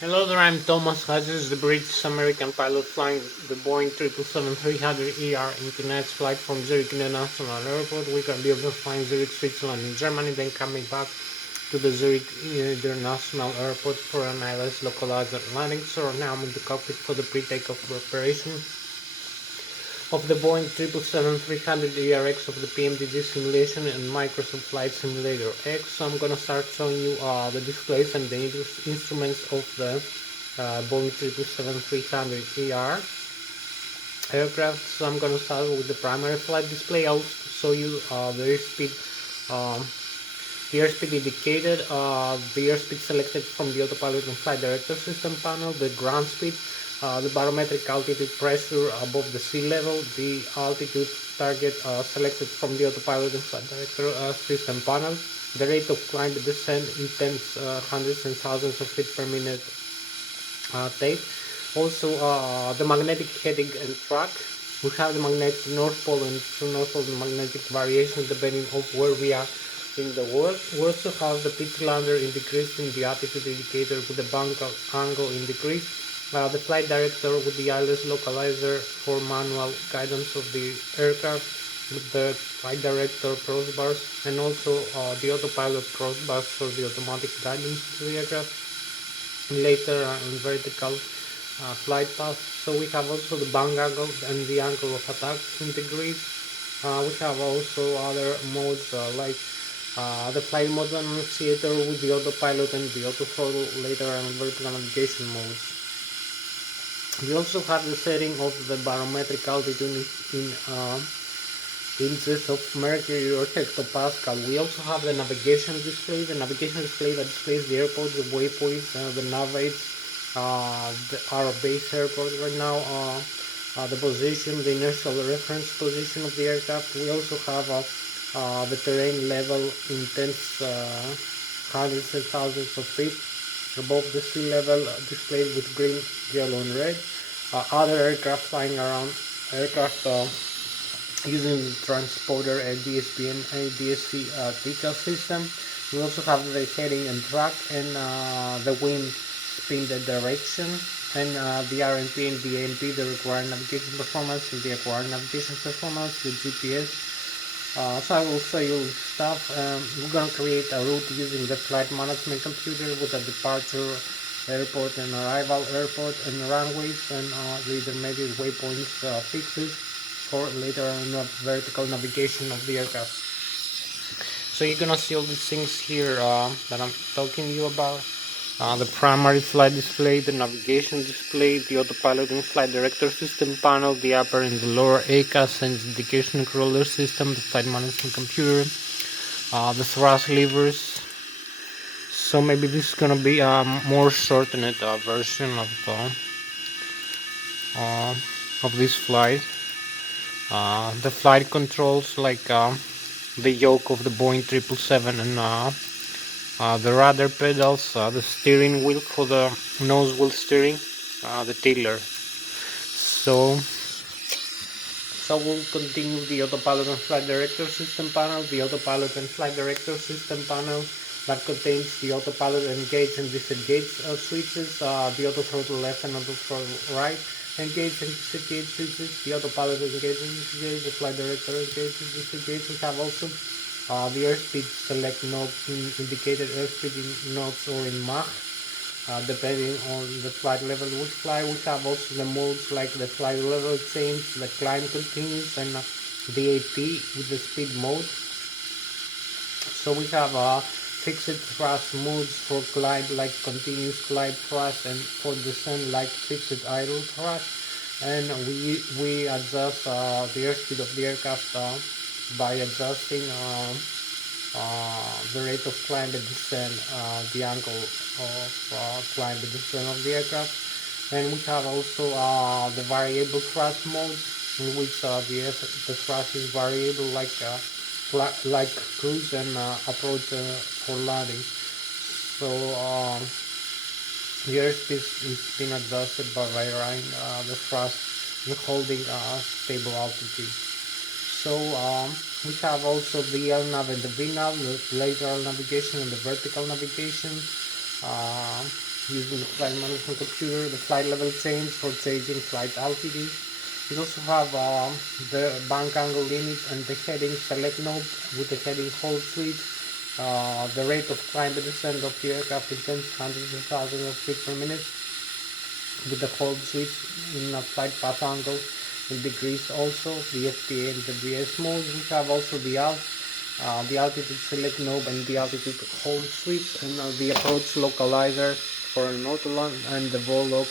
Hello there, I'm Thomas Hatsios, the British American pilot flying the Boeing 777-300ER into next flight from Zurich International Airport. We can be over flying Zurich, Switzerland and Germany, then coming back to the Zurich International Airport for an ILS localized landing. So now I'm in the cockpit for the pre-takeoff preparation of the Boeing 777-300 ERX of the PMDG simulation and Microsoft Flight Simulator X. So I'm gonna start showing you the displays and the instruments of the Boeing 777-300 aircraft. So I'm gonna start with the primary flight display. I'll show you um, the airspeed indicated, the airspeed selected from the autopilot and flight director system panel, the ground speed, the barometric altitude pressure above the sea level, the altitude target selected from the autopilot and flight director system panel, the rate of climb, descent in tens, hundreds and thousands of feet per minute tape. Also the magnetic heading and track. We have the magnetic north pole and true north pole magnetic variation depending on where we are in the world. We also have the pitch lander in decrease in the attitude indicator with the bunker angle in decrease. The flight director with the ILS localizer for manual guidance of the aircraft with the flight director crossbars, and also the autopilot crossbars for the automatic guidance of the aircraft. Later on vertical flight path. So we have also the bang angle and the angle of attack in degrees. We have also other modes like the flight mode annunciator with the autopilot and the auto throttle, later on vertical navigation modes. We also have the setting of the barometric altitude in inches of mercury or hectopascal. We also have the navigation display, that displays the airport, the waypoints, the nav aids, our base airport right now, the position, the inertial reference position of the aircraft. We also have the terrain level in tens, hundreds and thousands of feet above the sea level, displayed with green, yellow and red. Other aircraft flying around, aircraft using the transporter and DSP and ADSC TICA system. We also have the heading and track and the wind spin the direction, and the RNP and the AMP, the required navigation performance, and the acquired navigation performance, the GPS. So I will show you stuff. We're gonna create a route using the flight management computer with a departure airport and arrival airport and runways, and the intermediate waypoints fixes for later on vertical navigation of the aircraft. So you're gonna see all these things here that I'm talking to you about. The primary flight display, the navigation display, the autopilot and flight director system panel, the upper and the lower ACAS and indication controller system, the flight management computer, the thrust levers. So maybe this is gonna be a more shortened version of this flight. The flight controls like the yoke of the Boeing 777 and the rudder pedals, the steering wheel for the nose wheel steering, the tiller. So we'll continue the autopilot and flight director system panel, the autopilot and flight director system panel that contains the autopilot engage and disengage switches, the auto throttle left and auto throttle right, engage and disengage switches, the autopilot engage and disengage, the flight director engage and disengage. We have also the airspeed select node indicated airspeed in knots or in Mach, depending on the flight level we fly. We have also the modes like the flight level change, the climb continuous, and DAP with the speed mode. So we have fixed thrust modes for climb like continuous climb thrust, and for descent like fixed idle thrust. And we adjust the airspeed of the aircraft by adjusting the rate of climb and descent, the angle of climb and descent of the aircraft. And we have also the variable thrust modes, in which the thrust is variable like cruise and approach for landing. So the airspeed is being adjusted by varying the thrust and holding stable altitude. So we have also the LNAV and the VNAV, the lateral navigation and the vertical navigation. using the flight management computer, the flight level change for changing flight altitude. We also have the bank angle limit and the heading select knob with the heading hold switch, the rate of climb and descent of the aircraft in tens, hundreds of thousands of feet per minute with the hold switch in a flight path angle in degrees, also the FPA and the VS mode. We have also the altitude select knob and the altitude hold switch, and the approach localizer for an autoland, and the vol lock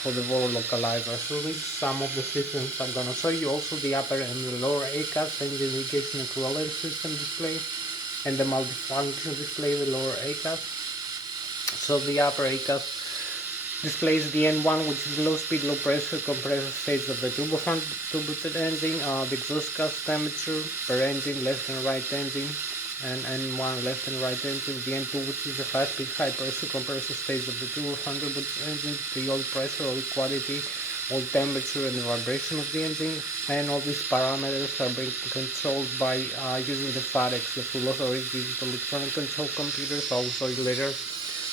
for the vol localizer. So these are some of the systems I'm gonna show you. Also the upper and the lower ACAS engine indication equivalent system display, and the multifunction display, the lower ACAS. So the upper ACAS displays the N1, which is low speed, low pressure compressor stage of the turbojet engine, the exhaust gas temperature per engine, left and right engine, and N1 left and right engine, the N2, which is the high speed, high pressure compressor stage of the turbofan engine, the oil pressure, oil quality, oil temperature, and the vibration of the engine. And all these parameters are being controlled by using the FAREX, the full authority digital electronic control computers. I'll show you later.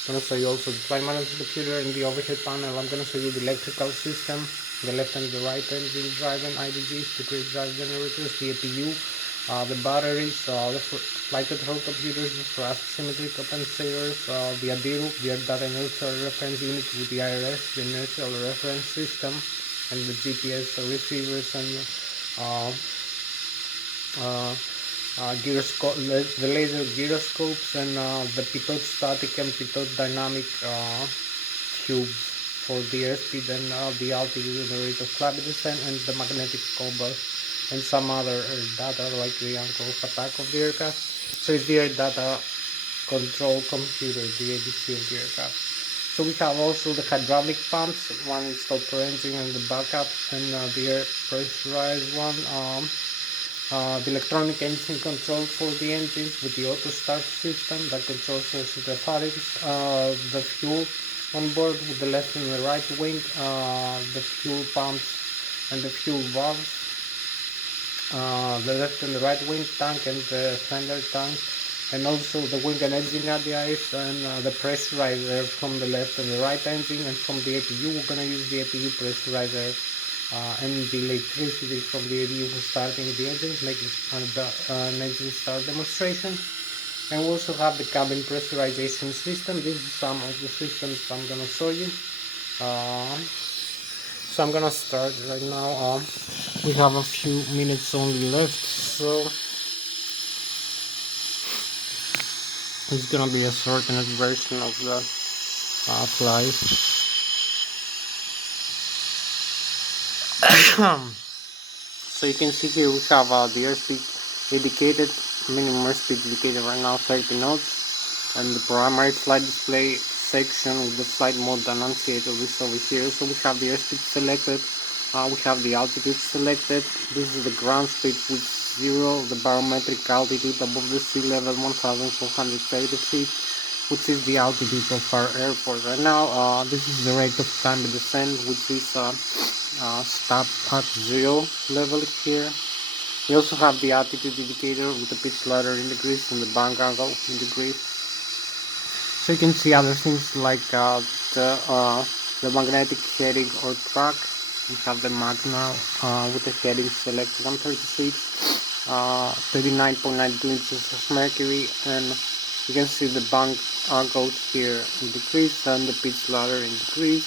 I'm going to show you also the flight management computer and the overhead panel. I'm going to show you the electrical system, the left and the right engine drive and IDGs, the grid drive generators, the APU, the batteries, the flight control computers, the thrust symmetry compensators, the ADIRU, the air data inertial reference unit with the IRS, the inertial reference system, and the GPS receivers, and the laser gyroscopes, and the pitot static and pitot dynamic tubes for the airspeed and the altitude and the rate of climb descent, and the magnetic compass, and some other data like the angle of attack of the aircraft. So it's the air data control computer, the ADC of the aircraft. So we have also the hydraulic pumps, one installed per engine and the backup, and the air pressurized one. The electronic engine control for the engines with the auto start system that controls also the fairings, the fuel on board with the left and the right wing, the fuel pumps and the fuel valves, the left and the right wing tank and the fender tank, and also the wing and engine radius, and the pressurizer from the left and the right engine. And from the APU, we're going to use the APU pressurizer and the electricity from the APU for starting the engines, making an engine start demonstration. And we also have the cabin pressurization system. This is some of the systems I'm going to show you. So I'm going to start right now. We have a few minutes only left, so it's going to be a shortened version of the flight. So you can see here we have the airspeed indicated, minimum airspeed indicated right now 30 knots, and the primary flight display section with the flight mode annunciator is over here. So we have the airspeed selected, we have the altitude selected. This is the ground speed with 0, the barometric altitude above the sea level 1430 feet, which is the altitude of our airport right now. This is the rate of climb and descent, which is stop at 0 level here. We also have the altitude indicator with the pitch ladder in degrees and the bank angle in degrees. So you can see other things like the magnetic heading or track. We have the mag now with the heading select 136, 39.92 inches of mercury, and you can see the bank angle here in degrees and the pitch ladder in degrees.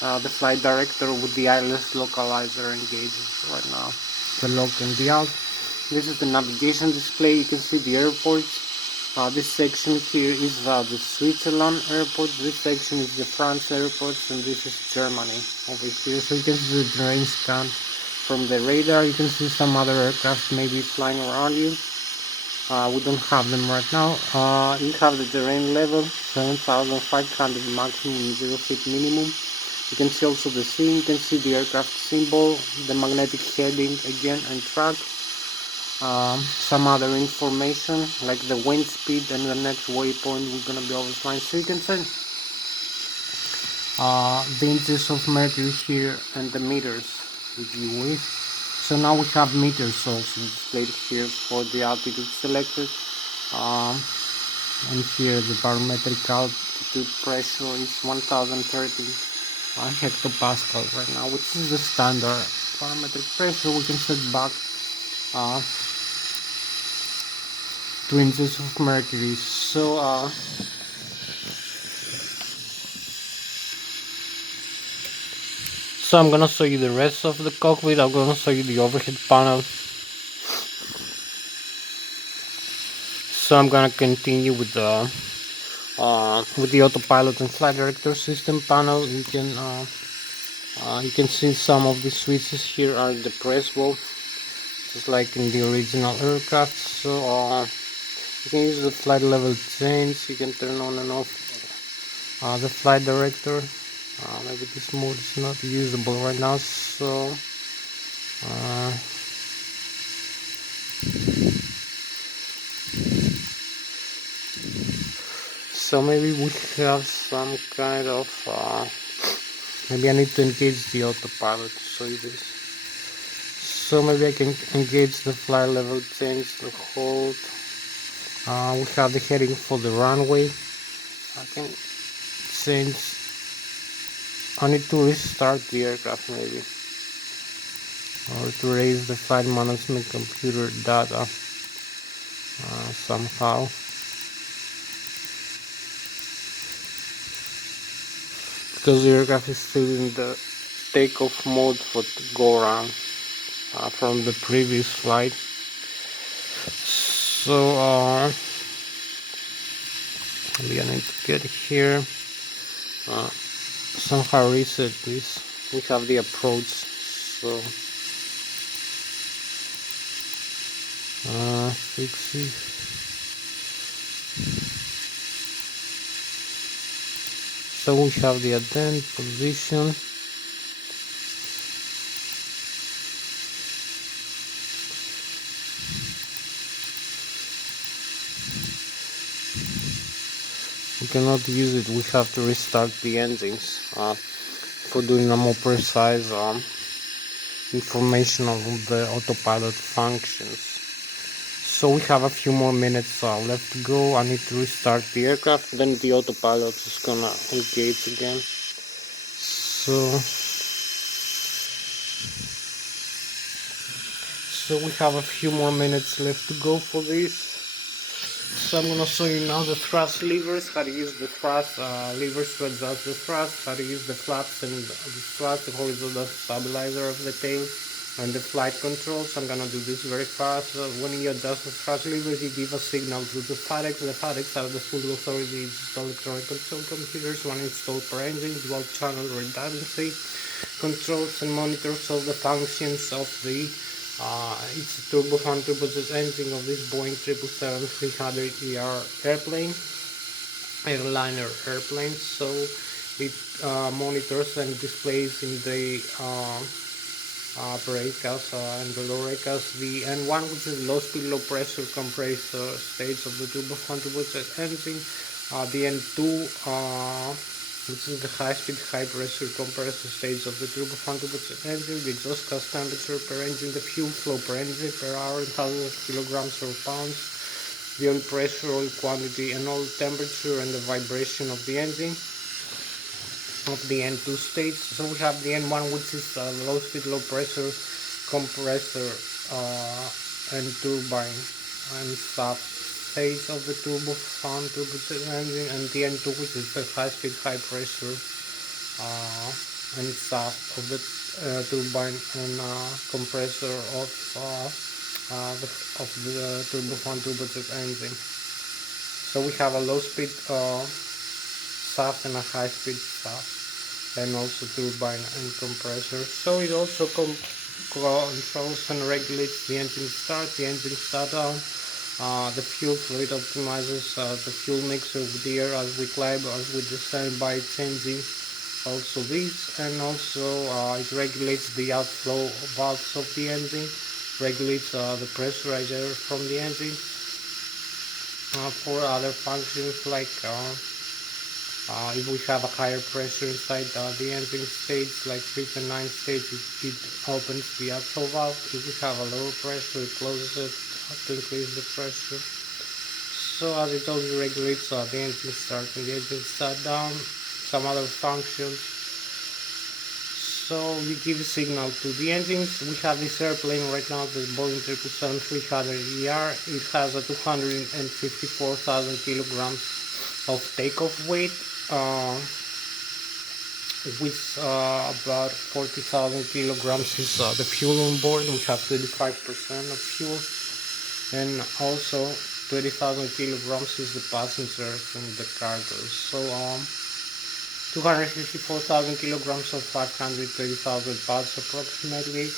The flight director with the Lszh localizer engaged right now, the lock and the alt. This is the navigation display. You can see the airports. This section here is the Switzerland airport, this section is the France airports, and this is Germany over here. So you can see the terrain scan from the radar. You can see some other aircraft maybe flying around you. We don't have them right now. You have the terrain level 7,500 maximum, 0 feet minimum. You can see also the sea. You can see the aircraft symbol, the magnetic heading again, and track. Some other information like the wind speed and the next waypoint we're gonna be overflying. So you can see the inches of mercury here and the meters if you wish. So now we have meters also displayed here for the altitude selected, and here the barometric altitude pressure is 1030 hectopascal right now, which is the standard parametric pressure. We can set back 2 inches of mercury. So I'm gonna show you the rest of the cockpit. I'm gonna show you the overhead panel. So I'm gonna continue with the autopilot and flight director system panel. You can see some of the switches here are the press bulb, just like in the original aircraft. So you can use the flight level change. You can turn on and off the flight director. Maybe this mode is not usable right now, so maybe we have some kind of maybe I need to engage the autopilot to show you this. So maybe I can engage the flight level change, the hold. We have the heading for the runway. I can change. I need to restart the aircraft maybe, or to raise the flight management computer data somehow. Because the aircraft is still in the takeoff mode for the go around from the previous flight. So maybe I need to get here, somehow reset this. We have the approach, so fix it. So we have the attend position. We cannot use it. We have to restart the engines for doing a more precise information on the autopilot functions. So we have a few more minutes left to go. I need to restart the aircraft, then the autopilot is gonna engage again. So we have a few more minutes left to go for this. So I'm gonna show you now the thrust levers, how to use the thrust levers to adjust the thrust, how to use the flaps and the thrust, the horizontal stabilizer of the tail, and the flight controls. I'm gonna do this very fast. When you adjust the thrust levers, you give a signal to the FADEX. The FADEX are the full authority installed electronic control computers, one installed per engine, dual channel redundancy, controls and monitors all the functions of the it's a turbofan turbojet engine of this Boeing 777-300ER airliner airplane. So it monitors and displays in the upper ACAS and the lower ACAS the N1, which is low speed, low pressure compressor stage of the turbofan turbojet engine, the N2, which is the high speed, high pressure compressor stage of the turbofan turbojet engine, the exhaust gas temperature per engine, the fuel flow per engine per hour in thousands of kilograms or pounds, the oil pressure, oil quantity, and oil temperature, and the vibration of the engine of the N2 stage. So we have the N1, which is low speed, low pressure compressor and turbine and sub stage of the turbofan turbojet engine, and the N2, which is the high speed, high pressure and sub of the turbine and compressor of the turbofan turbojet engine. So we have a low speed shaft and a high speed shaft, and also turbine and compressor. So it also controls and regulates the engine start, the engine shut down, the fuel fluid optimizes the fuel mixer with the air as we climb, as we descend, by changing also this, and also it regulates the outflow valves of the engine, regulates the pressurized air from the engine. For other functions, like if we have a higher pressure inside the engine stage, like 3 to 9 stage, it opens the outflow valve. If we have a lower pressure, it closes it to increase the pressure. So as I told you, regulates the engine start and the engine shut down, some other functions. So you give a signal to the engines. We have this airplane right now, the Boeing 777-300ER. It has a 254,000 kilograms of takeoff weight, with about 40,000 kilograms is the fuel on board. We have 25% of fuel, and also 20,000 kilograms is the passengers and the cargo. So 254,000 kilograms of 530,000 pounds approximately.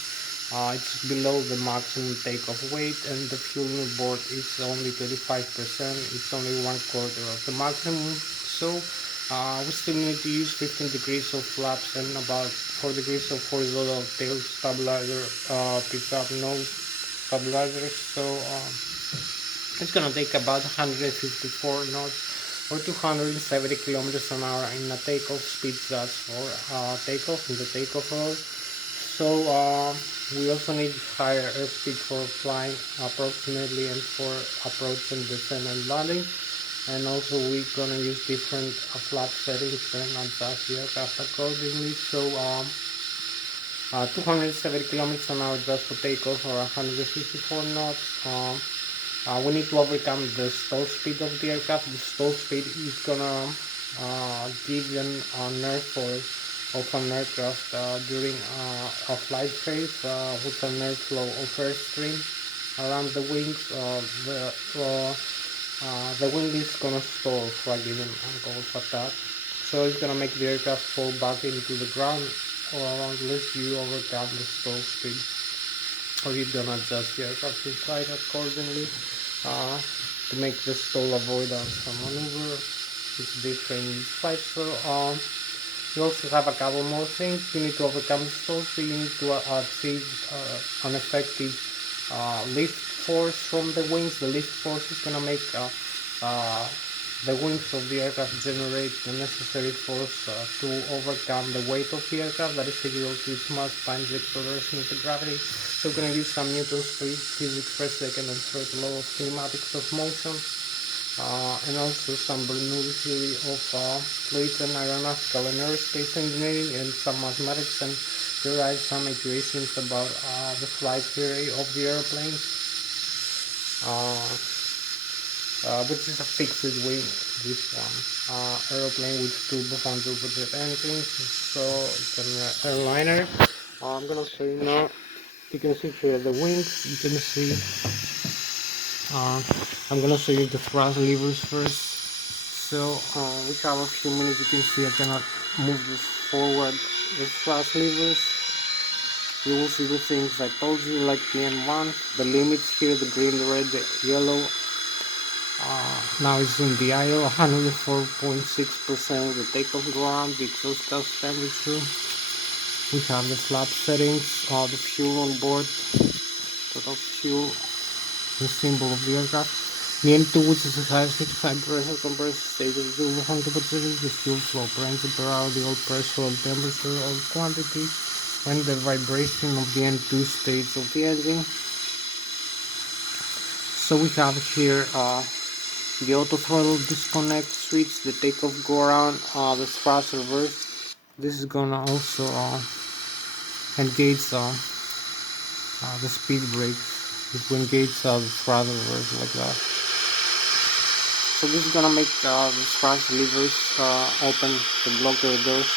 It's below the maximum takeoff weight, and the fuel on board is only 25%. It's only 1/4 of the maximum. So we still need to use 15 degrees of flaps and about 4 degrees of horizontal tail stabilizer, pick-up nose stabilizers. So it's gonna take about 154 knots or 270 kilometers an hour in a takeoff speed, just for takeoff in the takeoff roll. So we also need higher airspeed for flying approximately, and for approach and descent and landing. And also we're gonna use different flap settings and adjust the aircraft accordingly. So 270 kilometers an hour just for takeoff, or 154 knots. We need to overcome the stall speed of the aircraft. The stall speed is gonna give an airfoil of an aircraft during a flight phase, with an airflow of airstream around the wings. The wing is gonna stall, flagging an Gulf attack. So it's gonna make the aircraft fall back into the ground, or unless you overcome the stall speed, or you're gonna adjust the aircraft in flight accordingly to make the stall avoidance maneuver. It's different in flight. So you also have a couple more things. You need to overcome the stall speed. You need to achieve an effective lift force from the wings. The lift force is gonna make the wings of the aircraft generate the necessary force to overcome the weight of the aircraft, that is equal to its mass times the acceleration of the gravity. So we're gonna use some Newton's physics, first, second, and third law of kinematics of motion, and also some Bernoulli theory of fluids and aeronautical and aerospace engineering, and some mathematics, and derive some equations about the flight theory of the airplane, which is a fixed wing, this one. Aeroplane with turbofan turbojet engines, so it's an airliner. I'm gonna show you now. You can see here the wings. You can see. I'm gonna show you the thrust levers first. So we have a few minutes. You can see I cannot move this forward. The thrust levers. You will see the things I told you, like the N1, the limits here, the green, the red, the yellow. Now it's in the IO, 104.6% of the takeoff ground, the exhaust gas temperature. We have the flap settings, the fuel on board, total fuel, the symbol of the aircraft. The N2, which is the highest certified pressure compressor, state of the the fuel flow parameter per hour, the oil pressure, oil temperature, oil quantity, and the vibration of the N2 stage of the engine. So we have here the auto throttle disconnect switch, the takeoff go around, the thrust reverse. This is gonna also engage the speed brakes. It will engage the thrust reverse like that. So this is gonna make the thrust levers open the blocker doors.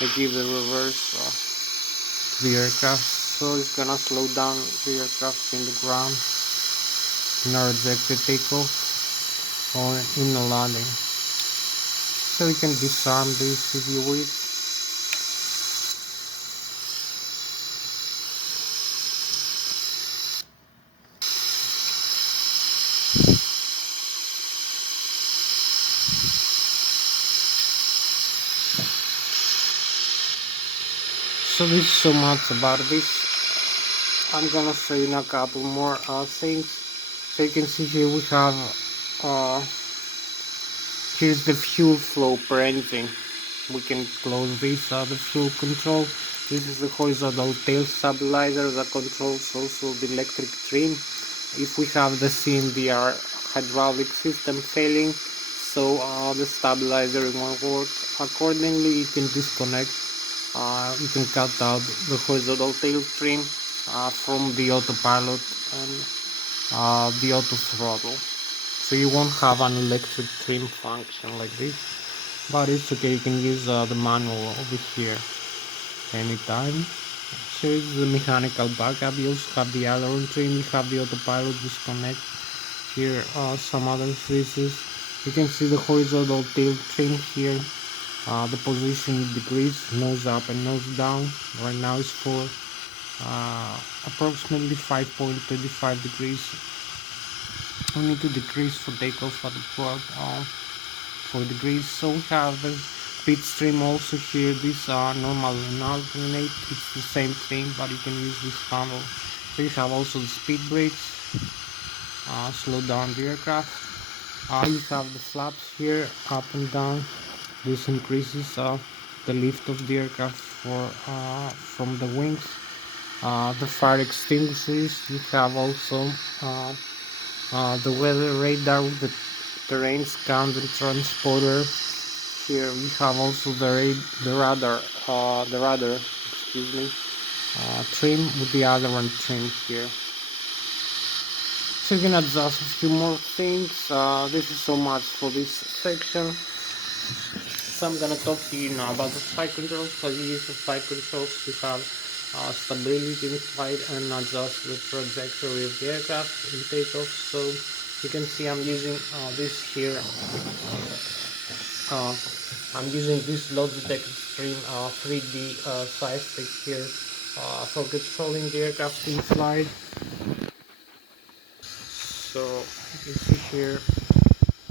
They give the reverse to the aircraft. So it's gonna slow down the aircraft in the ground in a rejected takeoff or in a landing. So you can disarm this if you wish. So this is so much about this. I'm gonna show you a couple more things. So you can see here we have here's the fuel flow per engine. We can close this, the fuel control. This is the horizontal tail stabilizer that controls also the electric trim. If we have the CMDR hydraulic system failing, so the stabilizer won't work. Accordingly, you can disconnect. You can cut out the horizontal tail trim from the autopilot and the auto throttle, so you won't have an electric trim function like this, but it's okay. You can use the manual over here anytime. So it's the mechanical backup. You also have the aileron trim, you have the autopilot disconnect. Here are some other switches. You can see the horizontal tail trim here, the position degrees, nose up and nose down. Right now it's for approximately 5.25 degrees. We need to decrease for takeoff at about 4 degrees. So we have the speed stream also here. These are normal and alternate. It's the same thing, but you can use this handle. So you have also the speed brakes, slow down the aircraft. You have the flaps here, up and down. This increases the lift of the aircraft from the wings. The fire extinguishers. You have also the weather radar with the terrain scan and transponder. Here we have also the radar, excuse me, trim with the other one trim here. So you can adjust a few more things. This is so much for this section. So I'm gonna talk to you now about the flight controls. So you use the flight controls to have stability in flight and adjust the trajectory of the aircraft in takeoff. So you can see I'm using this here. I'm using this Lszh Extreme 3D side stick here for controlling the aircraft in flight. So you can see here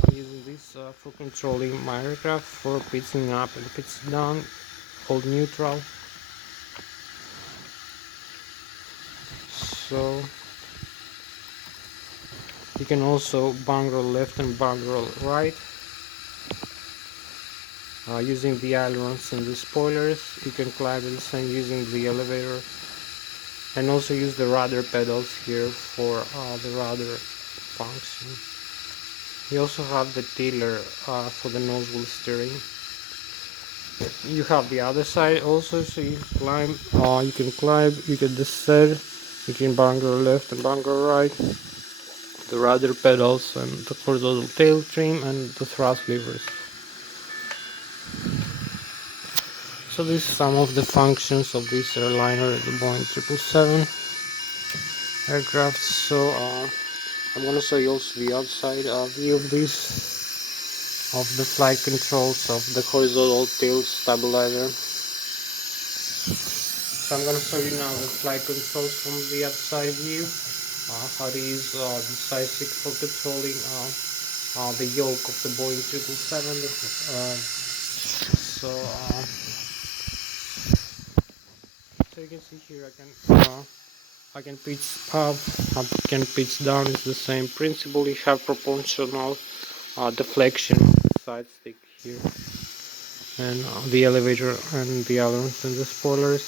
I'm using this for controlling my aircraft, for pitching up and pitching down, hold neutral. So you can also bunker left and bunker right. Using the ailerons and the spoilers. You can climb the same using the elevator, and also use the rudder pedals here for the rudder function. You also have the tiller for the nose wheel steering. You have the other side also, so you climb, you can descend, you can bunker left and bunker right, the rudder pedals and the horizontal tail trim and the thrust levers. So these are some of the functions of this airliner, the Boeing 777 aircraft. So I'm gonna show you also the outside view of this, of the flight controls of the horizontal tail stabilizer. So I'm gonna show you now the flight controls from the outside view, how to use the side stick for controlling the yoke of the Boeing 777. So you can see here I can pitch up, I can pitch down. It's the same principle. You have proportional deflection side stick here, and the elevator and the ailerons and the spoilers.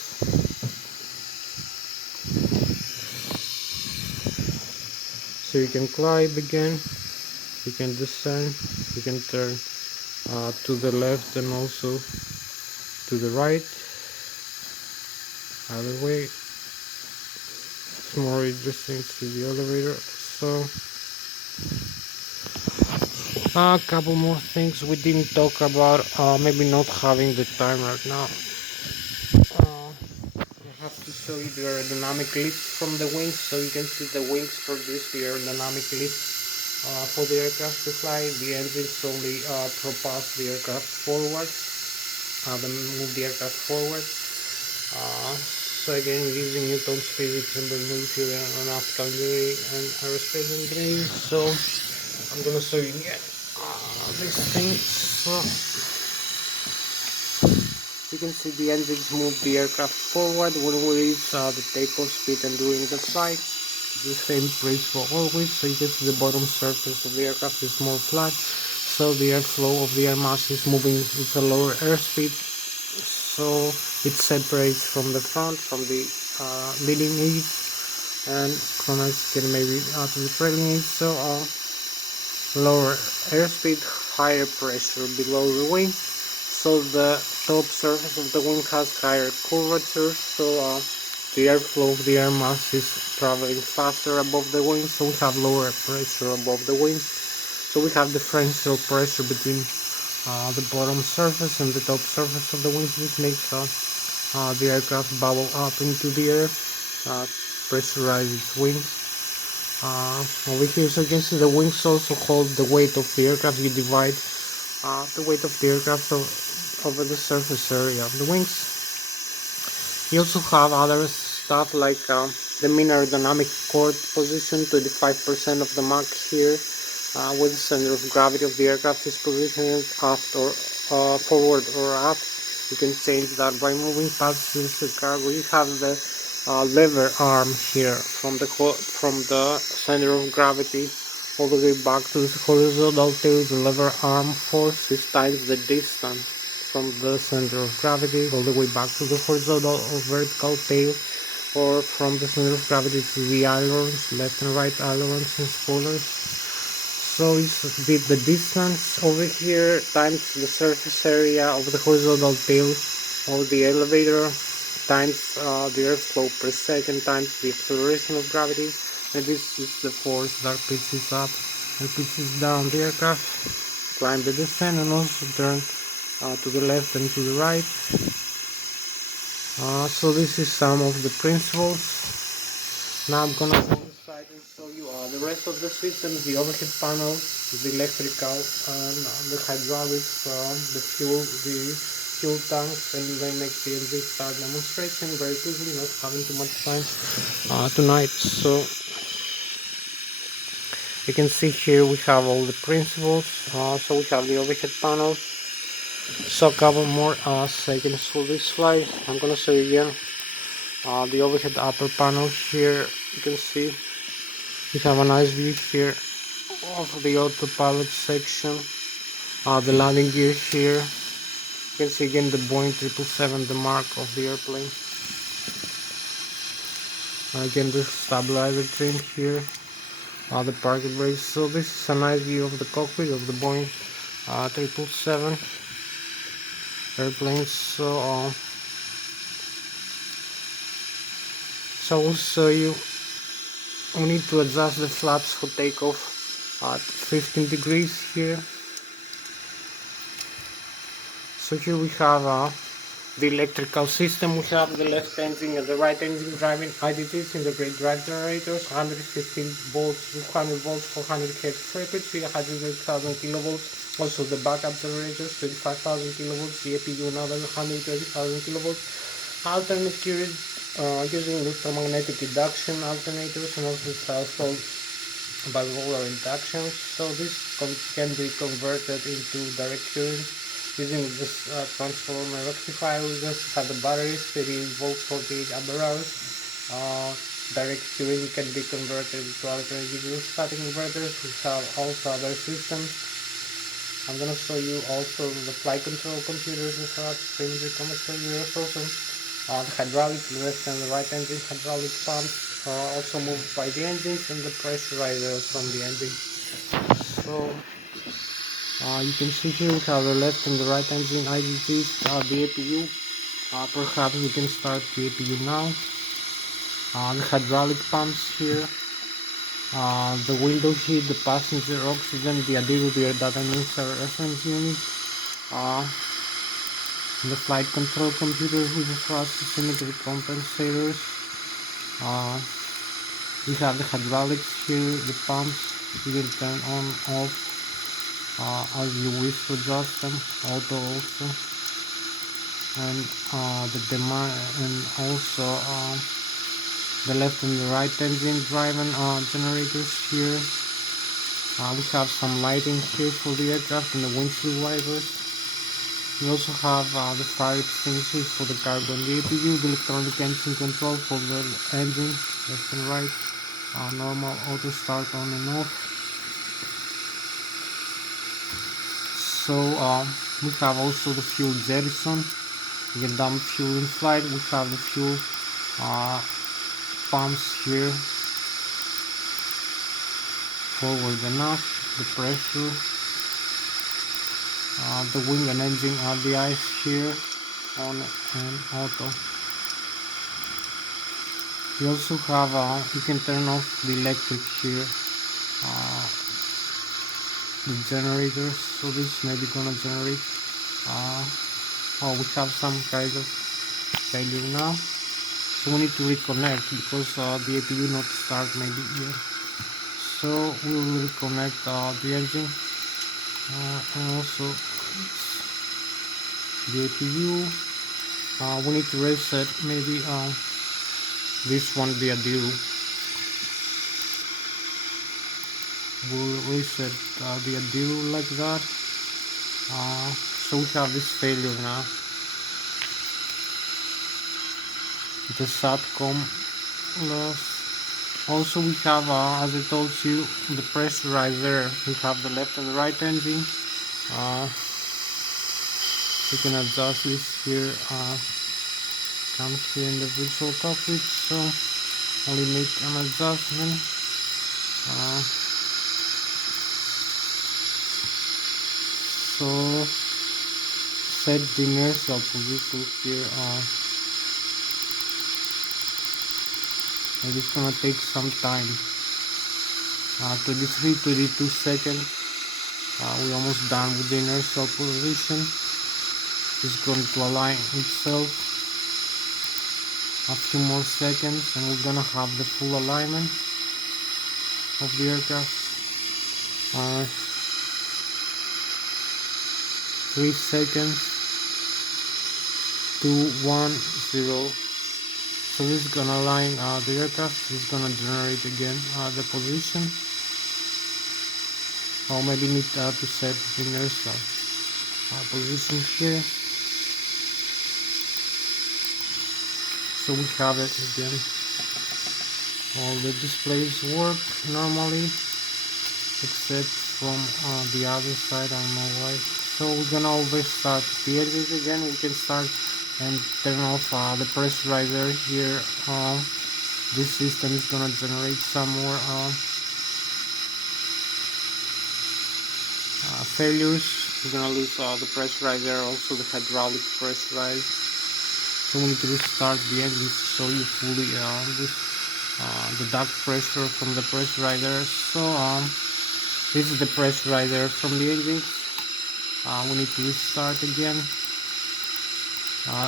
So you can climb again, you can descend, you can turn to the left and also to the right. Either way, it's more interesting to the elevator. So a couple more things we didn't talk about, maybe not having the time right now. I have to show you the aerodynamic lift from the wings. So you can see the wings produce the aerodynamic lift for the aircraft to fly. The engines only propulse the aircraft forward, they move the aircraft forward. So again, using Newton's physics and military and aeronautical engineering and aerospace engineering. So I'm gonna show you again this thing. So you can see the engines move the aircraft forward when we reach the takeoff speed and during the flight. The same principle always. So you can see the bottom surface of the aircraft is more flat, so the airflow of the air mass is moving with a lower airspeed. So it separates from the front, from the leading edge, and connects again maybe to the trailing edge. So lower airspeed, higher pressure below the wing, so the top surface of the wing has higher curvature, so the airflow of the air mass is traveling faster above the wing, so we have lower pressure above the wing. So we have differential pressure between the bottom surface and the top surface of the wings. This makes the aircraft bubble up into the air, pressurize its wings. Over here, so you can see the wings also hold the weight of the aircraft. You divide the weight of the aircraft over the surface area of the wings. You also have other stuff like the mean aerodynamic chord position, 25% of the Mach here, where the center of gravity of the aircraft is positioned aft or forward or up. You can change that by moving past this cargo. You have the lever arm here from the center of gravity all the way back to the horizontal tail. The lever arm force is times the distance from the center of gravity all the way back to the horizontal or vertical tail, or from the center of gravity to the ailerons, left and right ailerons and spoilers. So it's the distance over here times the surface area of the horizontal tail of the elevator times the airflow per second times the acceleration of gravity, and this is the force that pitches up and pitches down the aircraft, climb the descent, and also turn to the left and to the right. So this is some of the principles. Now I'm gonna go inside and show you the rest of the systems, the overhead panel, the electrical, and the hydraulics, the fuel tanks, and then make the engine start demonstration very quickly, not having too much time tonight. So you can see here we have all the principles. So we have the overhead panel. So a couple more seconds for this flight. I'm gonna show you again the overhead upper panel here. You can see we have a nice view here of the autopilot section, the landing gear here. You can see again the Boeing 777, the mark of the airplane. Again the stabilizer trim here, the parking brakes. So this is a nice view of the cockpit of the Boeing 777 airplanes. So we'll show you. We need to adjust the flaps for takeoff at 15 degrees here. So here we have the electrical system. We have the left engine and the right engine driving IDTs, integrated drive generators, 115 volts, 200 volts, 400 Hz frequency, 100,000 kilovolts. Also the backup generators, 25,000 kilovolts, the APU another 120,000 kilovolts. Alternate current using electromagnetic induction alternators, and also installed bipolar induction. So this can be converted into direct current using this transformer rectifier. We just have the batteries, 38 volts, 48 ampere hours. Direct current can be converted to alternate using static inverters. We have also other systems. I'm gonna show you also the flight control computers and such. Previously, I'm gonna show you also the hydraulic, left and the right engine hydraulic pumps also moved by the engines, and the pressurizer from the engine. So you can see here we have the left and the right engine IGTs, the APU. Perhaps we can start the APU now. The hydraulic pumps here, the window heat, the passenger oxygen, the additive, the air data mixer reference unit, the flight control computer with the thrust symmetry compensators. We have the hydraulics here, the pumps. You can turn on, off as you wish to adjust them, auto also, and the demand, and also the left and the right engine driving generators here. We have some lighting here for the aircraft and the windshield wipers. We also have the fire extinguisher for the cargo and the APU, the electronic engine control for the engine, left and right, normal auto start on and off. So we have also the fuel jettison. You can dump fuel in flight. We have the fuel pumps here, forward and aft. the pressure, the wing and engine the eyes here on and auto. You also have you can turn off the electric here, the generators, so this may be gonna generate. Oh, we have some kind of failure now, so we need to reconnect because the APU not start maybe here. So we will reconnect the engine and also the APU. We need to reset maybe this won't be a deal. We'll reset the deal like that. So we have this failure now. The SATCOM loss. Also we have, as I told you, the pressurizer. We have the left and the right engine. You can adjust this here. Come here in the visual cockpit. So only make an adjustment. So set the inertial position here. And it's gonna take some time. 22 seconds. We're almost done with the inertial position. It's going to align itself. A few more seconds and we're gonna have the full alignment of the aircraft. 3 seconds. 2, 1, 0. So this is gonna align the aircraft. This is gonna generate again the position. Or maybe need to set the inertial position here. So we have it again. All the displays work normally, except from the other side. I don't know why. So we're gonna overstart the engines again. We can start and turn off the pressurizer here. This system is gonna generate some more failures. We're gonna lose the pressurizer, also the hydraulic pressurizer. So we need to restart the engine to show you fully the duct pressure from the pressurizer. So this is the pressurizer from the engine. We need to restart again.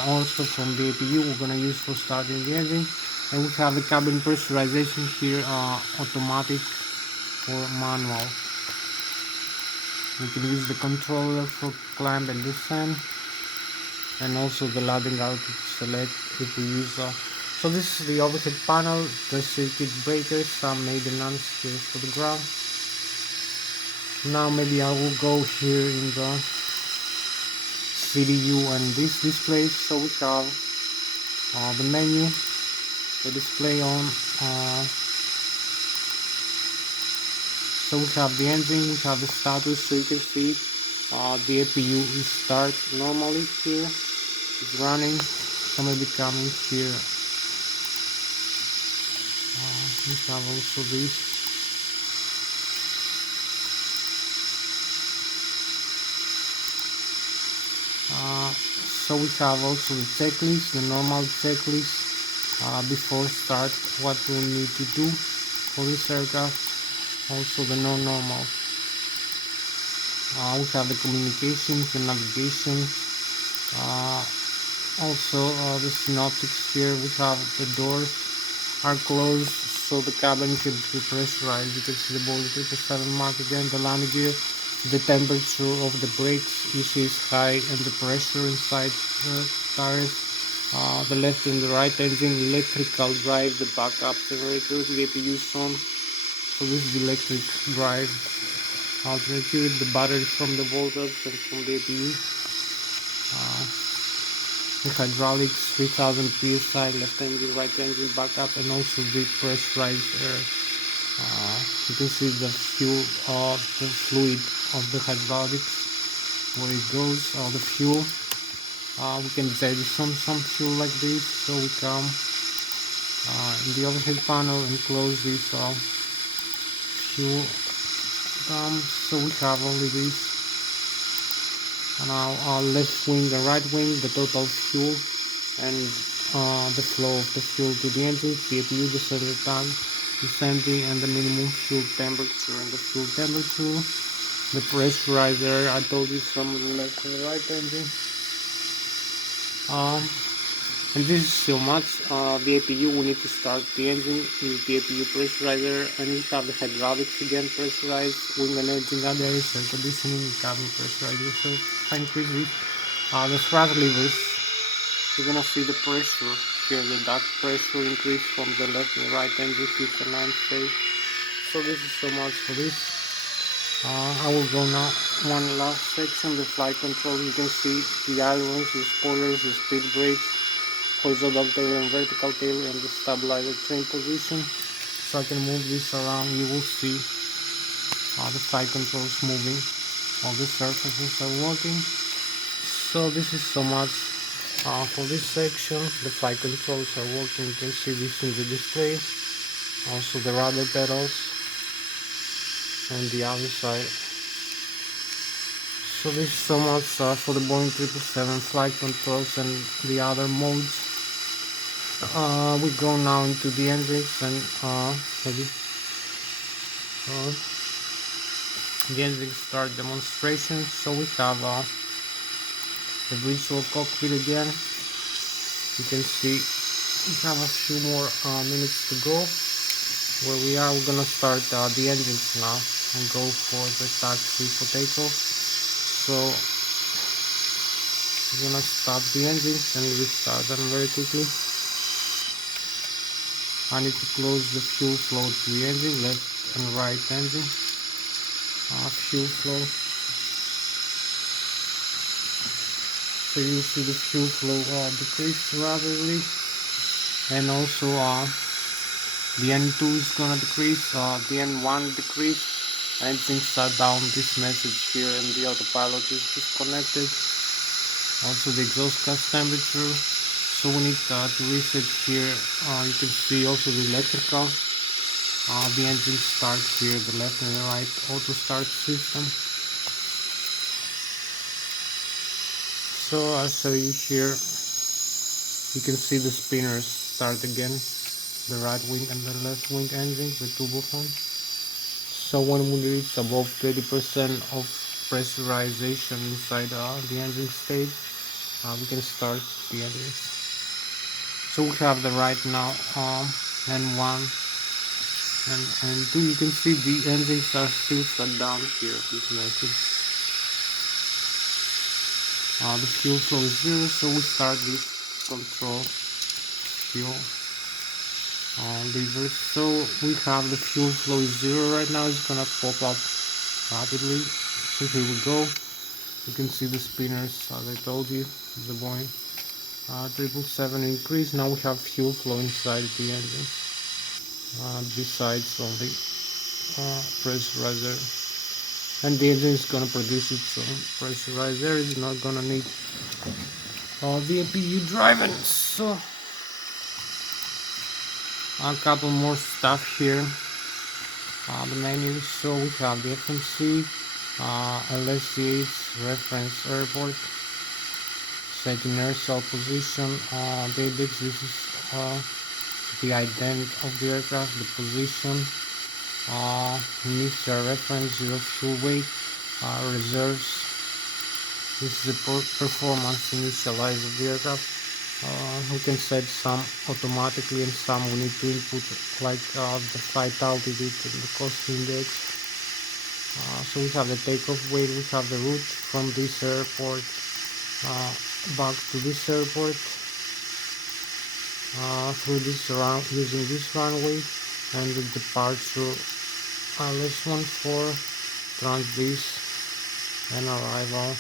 Also from the APU we're gonna use for starting the engine, and we have the cabin pressurization here, automatic or manual. We can use the controller for climb and descent, and also the landing altitude select if we use. So this is the overhead panel, the circuit breakers, some maintenance here for the ground. Now maybe I will go here in the CDU and this display. So we have the menu, the display on. So we have the engine, we have the status, so you can see the APU is start normally here, it's running. So maybe coming here, we have also this. So we have also the checklist, the normal checklist before start, what we need to do for this aircraft. Also the non-normal. We have the communications, the navigation, also the synoptics here. We have the doors are closed, so the cabin can be pressurized. You can see the Boeing 777 mark again, the landing gear. The temperature of the brakes is high, and the pressure inside the tires. The left and the right engine, electrical drive, the backup generators, the APU on. So this is the electric drive alternative, the battery from the voltage and from the APU. The hydraulics, 3000 psi, left engine, right engine, backup, and also the pressurized air. You can see the fuel, the fluid of the hydraulics, where it goes, the fuel. We can jettison some fuel like this, so we come in the overhead panel and close this fuel So we have only this. Now left wing and right wing, the total fuel and the flow of the fuel to the engine, the APU, the center time, descending, and the minimum fuel temperature and the fuel temperature. The pressurizer, I told you, from the left and the right engine. And this is so much. The APU, we need to start the engine, use the APU pressurizer, and we have the hydraulics again pressurized, wing and engine guidance, air conditioning, cabin pressurizer. So if I increase this, the thrust levers, you're gonna see the pressure here, the duct pressure increase from the left and right engine, 5th and 9th phase. So this is so much for this. I will go now one last section, the flight control. You can see the ailerons, the spoilers, the speed brakes, horizontal tail and vertical tail, and the stabilizer trim position. So I can move this around. You will see the flight controls moving. All the surfaces are working. So this is so much for this section. The flight controls are working. You can see this in the display. Also the rudder pedals on the other side. So this is so much for the Boeing 777 flight controls and the other modes. We go now into the engines and the engine start demonstration. So we have the visual cockpit again. You can see we have a few more minutes to go. Where we are, we're gonna start the engines now and go for the taxi for takeoff. So we're gonna stop the engines and restart them very quickly. I need to close the fuel flow to the engine, left and right engine. Fuel flow. So you see the fuel flow decrease rapidly, and also the N2 is gonna decrease, the N1 decrease, engine shut down. This message here, and the autopilot is disconnected. Also the exhaust gas temperature. So we need to reset here. You can see also the electrical. The engine start here, the left and the right auto start system. So I'll show you here. You can see the spinners start again, the right wing and the left wing engines, the turbofan. So when we reach above 30% of pressurization inside the engine stage, we can start the engines. So we have the right now N1 and N2. You can see the engines are still shut down here, this message. The fuel flow is 0, so we start this control fuel levers. So we have the fuel flow is 0 right now. It's gonna pop up rapidly. So here we go. You can see the spinners, as I told you, the Boeing 777 increase. Now we have fuel flow inside the engine. Besides only pressurizer, and the engine is gonna produce its own pressurizer. It's not gonna need the APU driving. So a couple more stuff here. The menu. So we have the FMC, Lszh reference airport, set inertial position, the index. This is the ident of the aircraft, the position, initial reference, 0 fuel weight, reserves. This is the performance initialize of the aircraft. We can set some automatically and some we need to input, like the flight altitude and the cost index. So we have the takeoff weight, we have the route from this airport back to this airport, through this round, using this runway, and the departure Lszh transit and arrival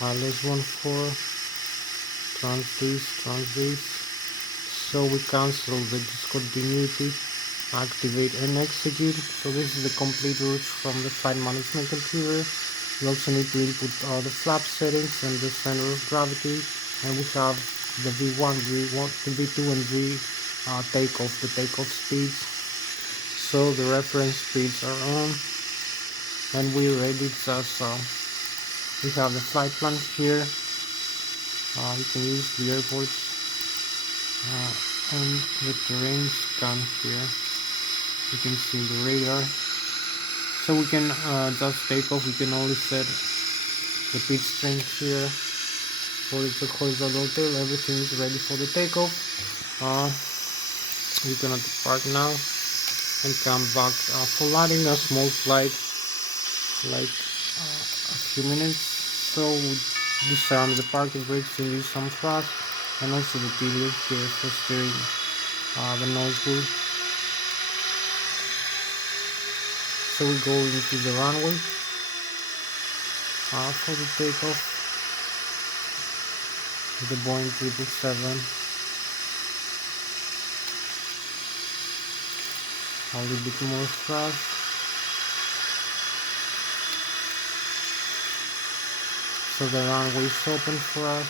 Lszh transit. So we cancel the discontinuity, activate and execute. So this is the complete route from the flight management computer. We also need to input the flap settings and the center of gravity, and we have the V1, V2 and V takeoff, the takeoff speeds. So the reference speeds are on, and we're ready. Just we have the flight plan here. You can use the airports and the terrain scan here. You can see the radar. So we can just take off. We can only set the pitch strength here for the horizontal tail. Everything is ready for the takeoff. We're gonna depart now and come back for landing. A small flight, like a few minutes. So we disarm the parking brakes and use some thrust, and also the tiller here for steering the nose wheel. So we go into the runway for the takeoff with the Boeing 777. A little bit more thrust. So the runway is open for us.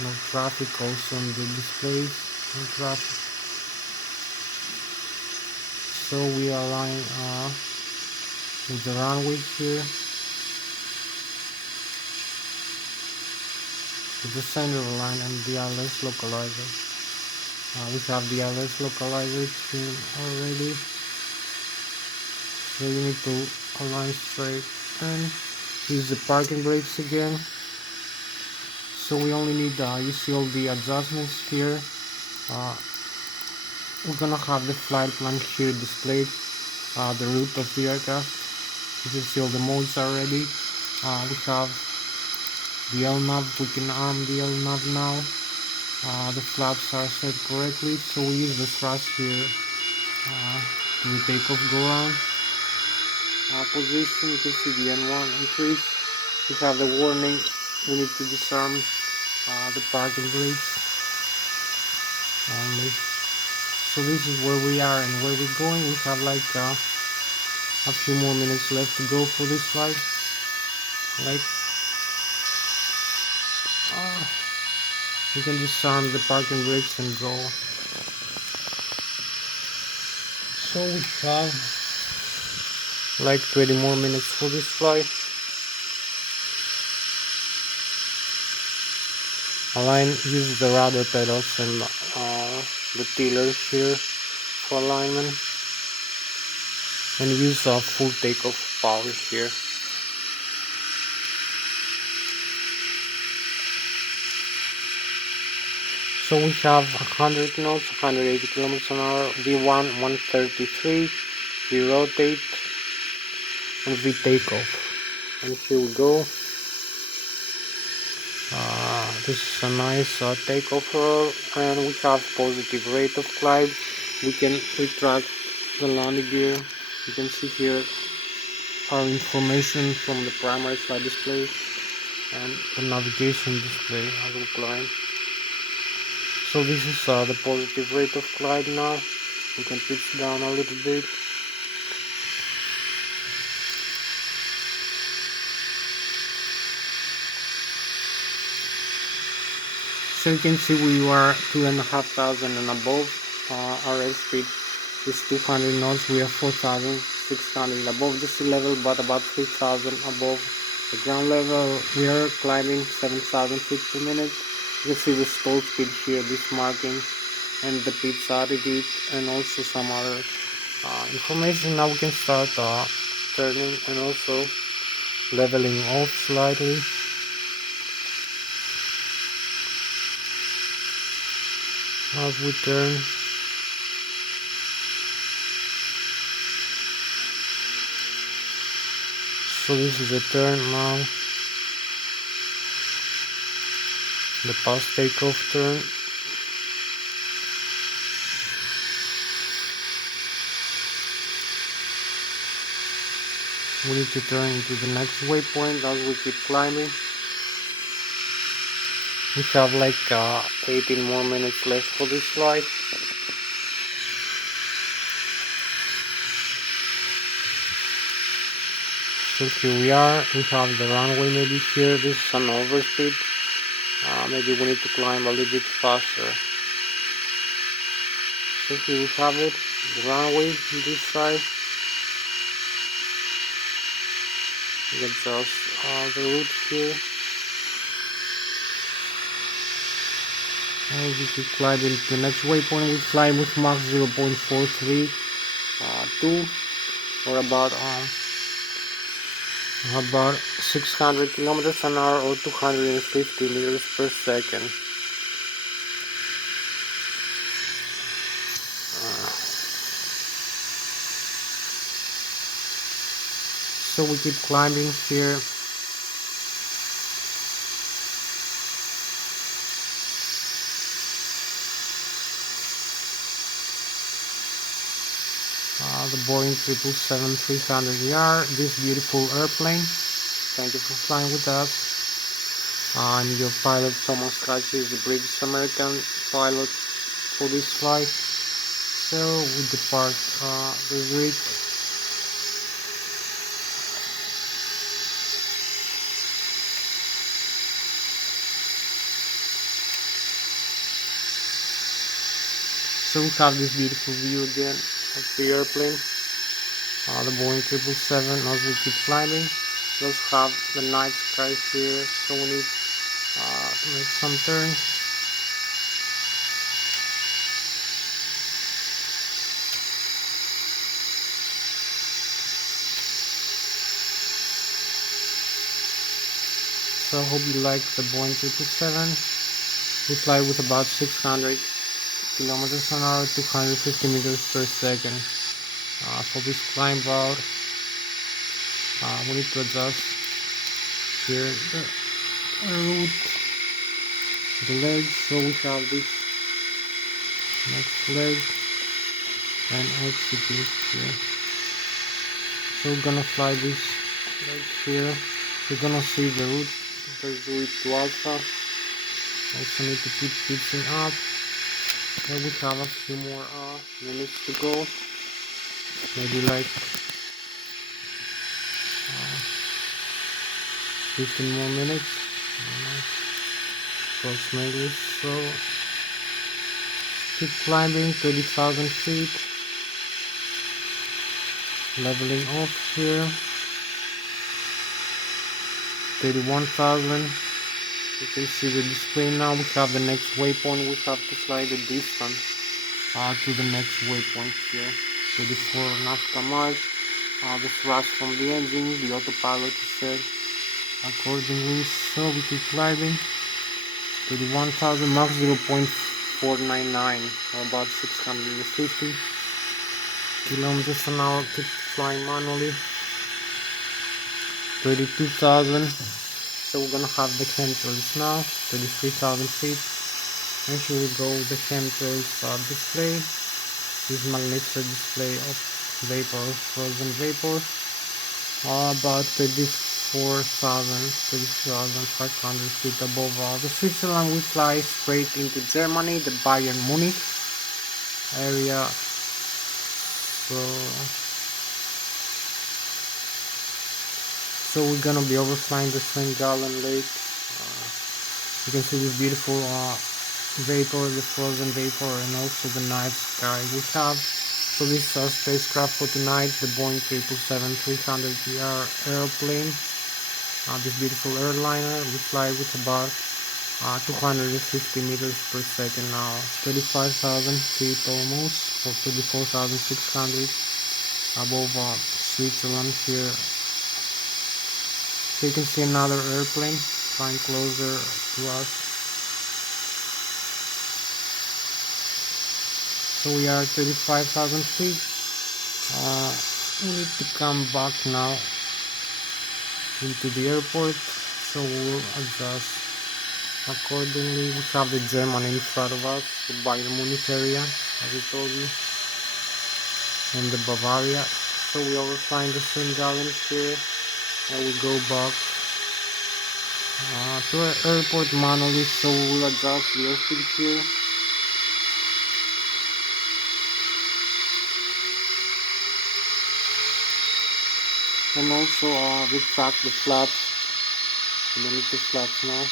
No traffic also on the displays. No traffic. So we align with the runway here. With the center line and the Lszh localizer. We have the Lszh localizer tuned already. So you need to align straight and use the parking brakes again. So we only need, you see all the adjustments here. We're gonna have the flight plan here displayed, the route of the aircraft. You can see all the modes already. We have the LNAV, we can arm the LNAV now. The flaps are set correctly, so we use the thrust here to the takeoff go round. Position, you can see the N1 increase. We have the warning, we need to disarm the parking brakes only. So this is where we are and where we're going. We have like a few more minutes left to go for this flight. Like you can disarm the parking brakes and go. So we have like 20 more minutes for this flight. Align, use the rudder pedals and the tiller here for alignment, and use full takeoff power here. So we have 100 knots, 180 kilometers an hour, V1 133, V rotate, and V takeoff. And here we go. This is a nice takeoff roll, and we have positive rate of climb. We can retract the landing gear. You can see here our information from the primary flight display and the navigation display as we climb. So this is the positive rate of climb now. We can pitch down a little bit. So you can see we are 2,500 and above. Our airspeed is 200 knots. We are 4,600 above the sea level, but about 3,000 above the ground level. We are climbing 7,000 feet per minute. You can see the stall speed here, this marking, and the pitch altitude, and also some other information. Now we can start turning and also leveling off slightly. As we turn, so this is a turn now, the past takeoff turn. We need to turn into the next waypoint as we keep climbing. We have like 18 more minutes left for this flight. So here we are. We have the runway maybe here. This is an overspeed. Maybe we need to climb a little bit faster. So here we have it. the runway on this side. We adjust the route here. And we keep climbing to the next waypoint. We climb with Mach 0.432 or about 600 kilometers an hour or 250 meters per second. So we keep climbing here. The Boeing 777-300ER, this beautiful airplane. Thank you for flying with us. I'm your pilot, Thomas Hatsios, the British American pilot for this flight. So we depart the Zurich. So we have this beautiful view again of the airplane, the Boeing 777 as we keep climbing. We also have the night sky here, so we need to make some turns. So I hope you like the Boeing 777. We fly with about 600 kilometers an hour, 250 meters per second. For this climb route, we need to adjust here the route, the legs. So we have this next leg and execute here. So we're gonna fly this leg here. We're gonna see the route. There's the route to Alpha. Also need to keep pitching up. And we have a few more minutes to go. Maybe like 15 more minutes approximately. So keep climbing 30,000 feet, leveling off here 31,000. You can see the display now. We have the next waypoint. We have to fly the distance to the next waypoint here. 34 nautical miles. The thrust from the engine, the autopilot is set accordingly. So we keep climbing 31,000, Mach 0.499 or about 650 kilometers an hour. Keep flying manually 32,000. So we're gonna have the chemtrails now, 33,000 feet. And here we go, the chemtrails display. This magnetic display of vapor, frozen vapor. About 34,500 feet above the Switzerland. We fly straight into Germany, the Bayern Munich area. So we're gonna be overflying the St. Gallen Lake. You can see this beautiful vapor, the frozen vapor, and also the night sky we have. So this is our spacecraft for tonight, the Boeing 777-300ER airplane. This beautiful airliner. We fly with about 250 meters per second now, 35,000 feet almost, or 34,600 above Switzerland here. So you can see another airplane flying closer to us. So we are 35,000 feet. We need to come back now into the airport, so we'll adjust accordingly. We have the German in front of us, the Bayern Munich area, as I told you, and the Bavaria. So we overflying the St. Gallen here, and we go back to our airport manually, so we'll adjust the airspeed here. And also retract the flaps, underneath the flaps now.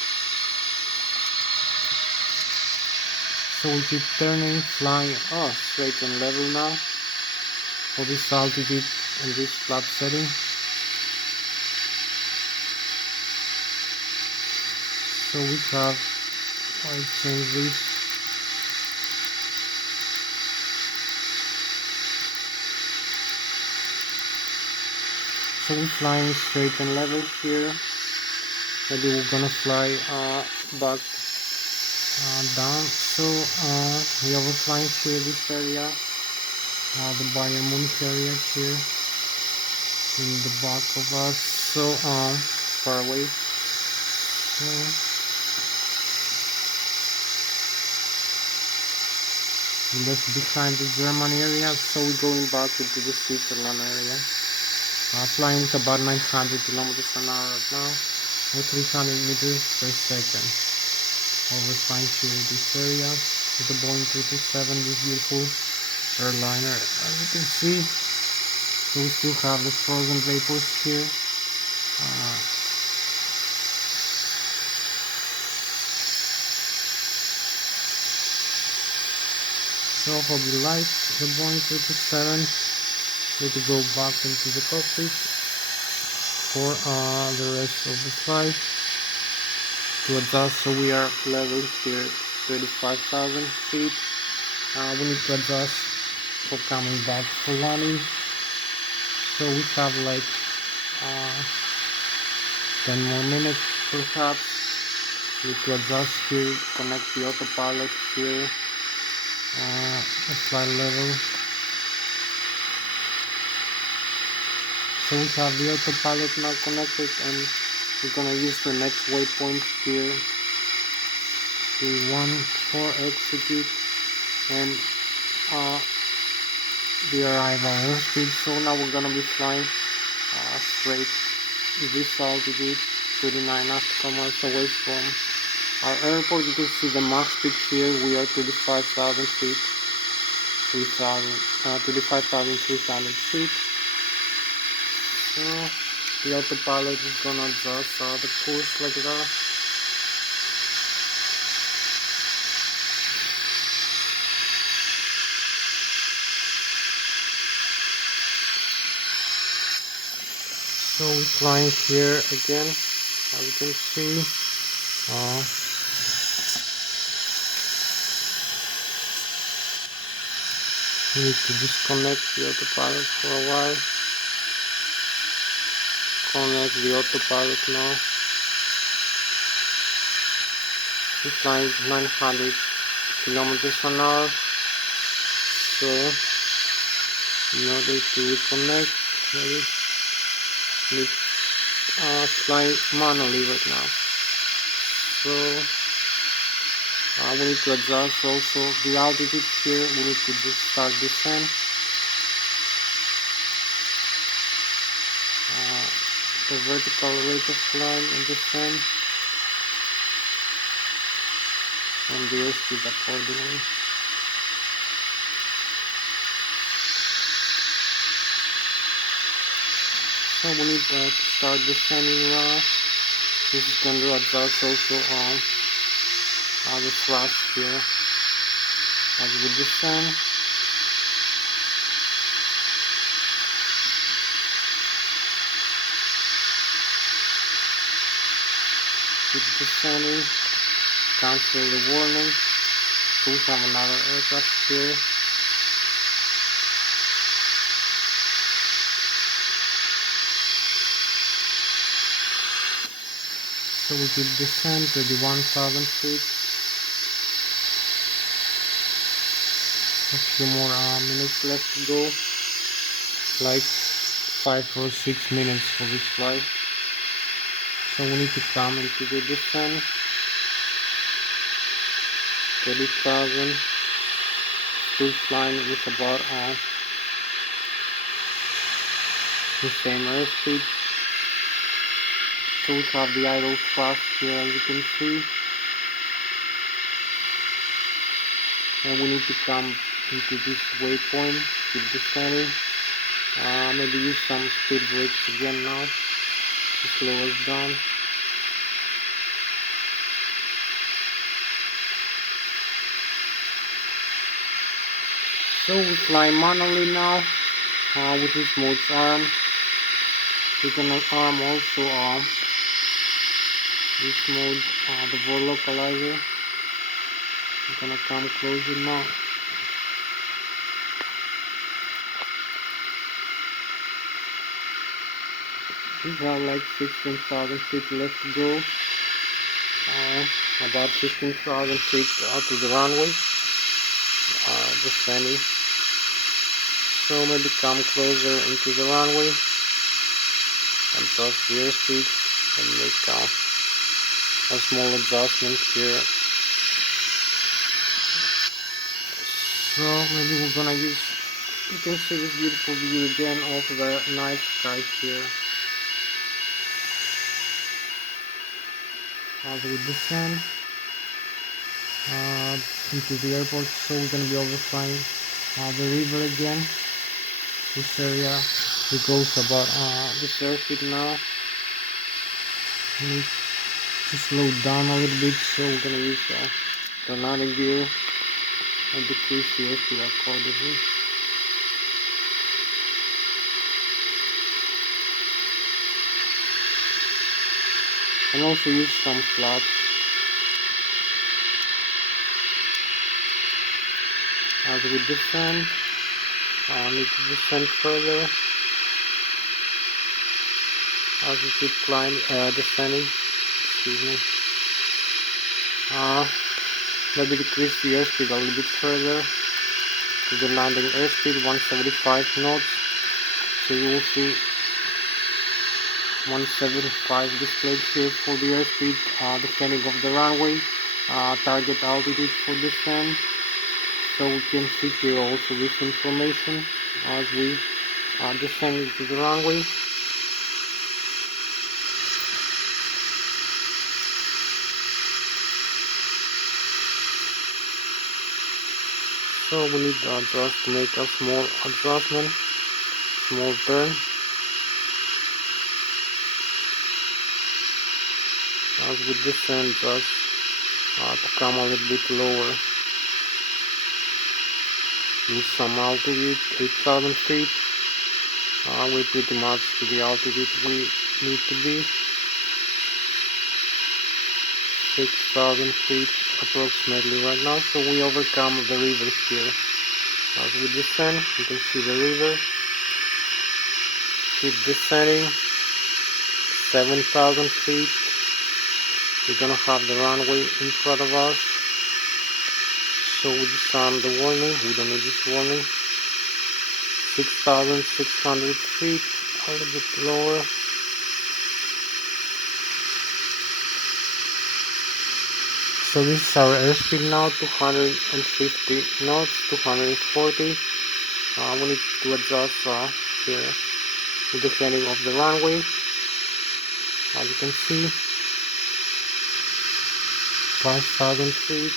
So we keep turning, flying straight and level now. for this altitude and this flap setting. So we have, I change this. So we're flying straight and level here. Maybe we're gonna fly back down. So we are flying here this area, the Bayern Munich area here in the back of us. So far away. So, just behind the German area. So we're going back into the Switzerland area. Flying with about 900 kilometers an hour right now, or 300 meters per second. Over flying here in this area with the Boeing 737, this beautiful airliner. As you can see, so we still have the frozen vapors here. So I hope you like the Boeing 737. Need to go back into the cockpit for the rest of the flight to adjust. So we are level here 35,000 feet. We need to adjust for coming back for landing. So we have like 10 more minutes perhaps. Need to adjust here, connect the autopilot here, the flight level. So we have the autopilot now connected, and we're gonna use the next waypoint here. T1 for execute and the arrival airspeed. So now we're gonna be flying straight this altitude, 39 nautical miles away from our airport. You can see the max speed here. We are 35,000 feet, 35,300 feet. So the autopilot is gonna adjust the course like that. So we're flying here again, as you can see. We need to disconnect the autopilot for a while. Connect the autopilot now. We're flying 900 kilometers an hour. So in order to reconnect, maybe we're flying manually right now. So we need to adjust also the altitude here. We need to just start descent. The vertical rate of climb and descent, and the airspeed accordingly. So we need to start descending now. This is going to adjust also on the thrust here as we descend. Keep descending, cancel the warning. So we have another aircraft here. So we keep descend 31,000 feet. A few more minutes left to go. Like 5 or 6 minutes for this flight. So we need to come into the descent. 30,000. Still flying with about the same airspeed. So we have the idle thrust here, as you can see. And we need to come into this waypoint, keep descending. Maybe use some speed brakes again now to slow us down. So we fly manually now. with this mode's arm. We're gonna arm also this mode, the ball localizer. I'm gonna come closer now. We have like 16,000 feet left to go. About 15,000 feet out to the runway. Descending. So maybe come closer into the runway and adjust the airspeed and make a small adjustment here. So maybe we're gonna use, you can see this beautiful view again of the night sky here. As we descend into the airport, so we're gonna be overflying the river again. This area, it goes about this airspeed now. We need to slow down a little bit, so we're gonna use the landing gear and decrease the airspeed accordingly. And also use some flat. As we descend, need to descend further as we keep climbing, descending. Excuse me. Maybe decrease the airspeed a little bit further to the landing airspeed 175 knots. So you will see 175 displayed here for the airspeed, depending of the runway, target altitude for descent. So we can see here also this information as we descend into the runway. So we need to adjust to make a small adjustment, small turn. As we descend, just to come a little bit lower. With some altitude, 8,000 feet. We're pretty much to the altitude we need to be. 6,000 feet approximately right now, so we overcome the river here. As we descend, you can see the river. Keep descending. 7,000 feet. We're gonna have the runway in front of us. So we disarm the warning, we don't need this warning. 6,600 feet, a little bit lower. So this is our airspeed now, 250 knots, 240. We need to adjust here with the heading of the runway. As you can see, 5,000 feet.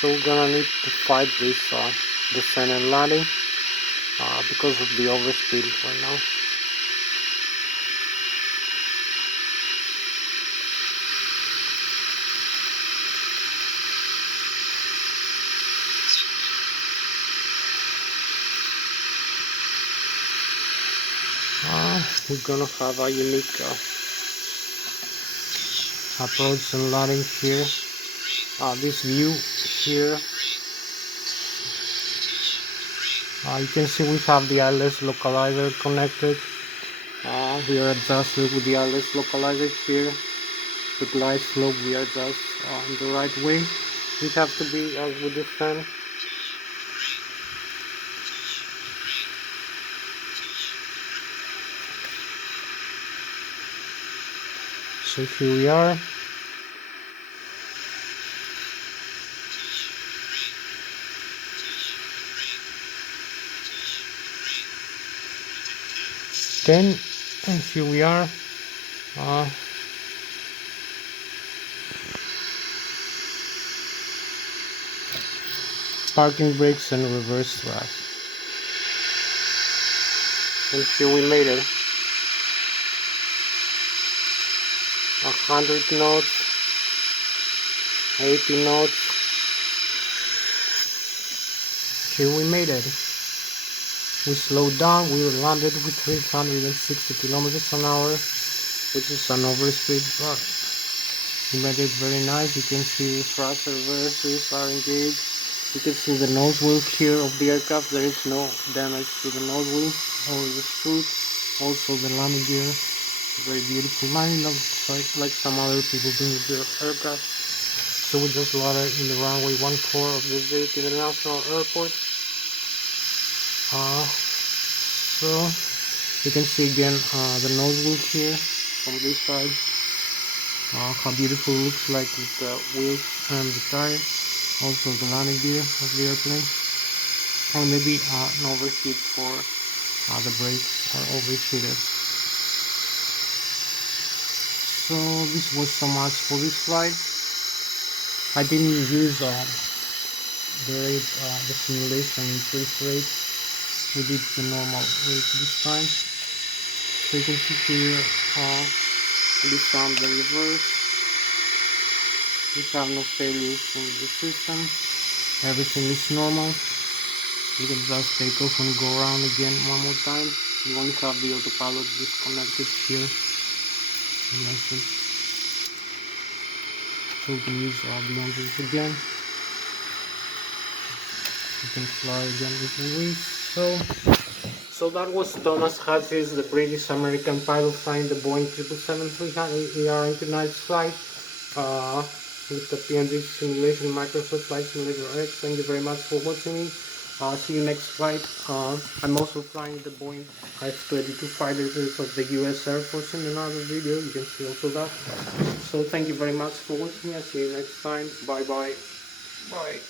So we're gonna need to fight this descent and landing because of the overspeed right now. We're gonna have a unique approach and landing here. This view here, you can see we have the Lszh localizer connected. We are adjusted with the Lszh localizer here. The glide slope we are just in the right way. We have to be as we descend. So here we are. Then And here we are. Uh, Parking brakes and reverse thrust. And here we made it. 100 knots, 80 knots. Here we made it. We slowed down. We landed with 360 kilometers an hour, which is an overspeed, but we made it very nice. You can see the thrust reversers are engaged. You can see the nose wheel here of the aircraft. There is no damage to the nose wheel or the screws. Also the landing gear, very beautiful landing, like some other people do with their aircraft. So we just landed in the runway 14 of the Zurich International Airport. So you can see again the nose wheel here from this side. How beautiful it looks like with the wheels and the tires. Also the landing gear of the airplane. And maybe an overheat for the brakes are overheated. So this was so much for this flight. I didn't use the simulation increase rate. We did the normal rate this time. So you can see here this sound the reverse. We have no failures in the system. Everything is normal. You can just take off and go around again one more time. You only have the autopilot disconnected here. So you can use the engines again. You can fly again if you wish. So that was Thomas Hatsios, the British-American pilot flying the Boeing 777-300ER into-night flight with the PNG simulation Microsoft Flight Simulator X. Thank you very much for watching me. See you next flight. I'm also flying the Boeing F-22 fighter jets of the US Air Force in another video. You can see also that. So thank you very much for watching. I'll see you next time. Bye bye. Bye.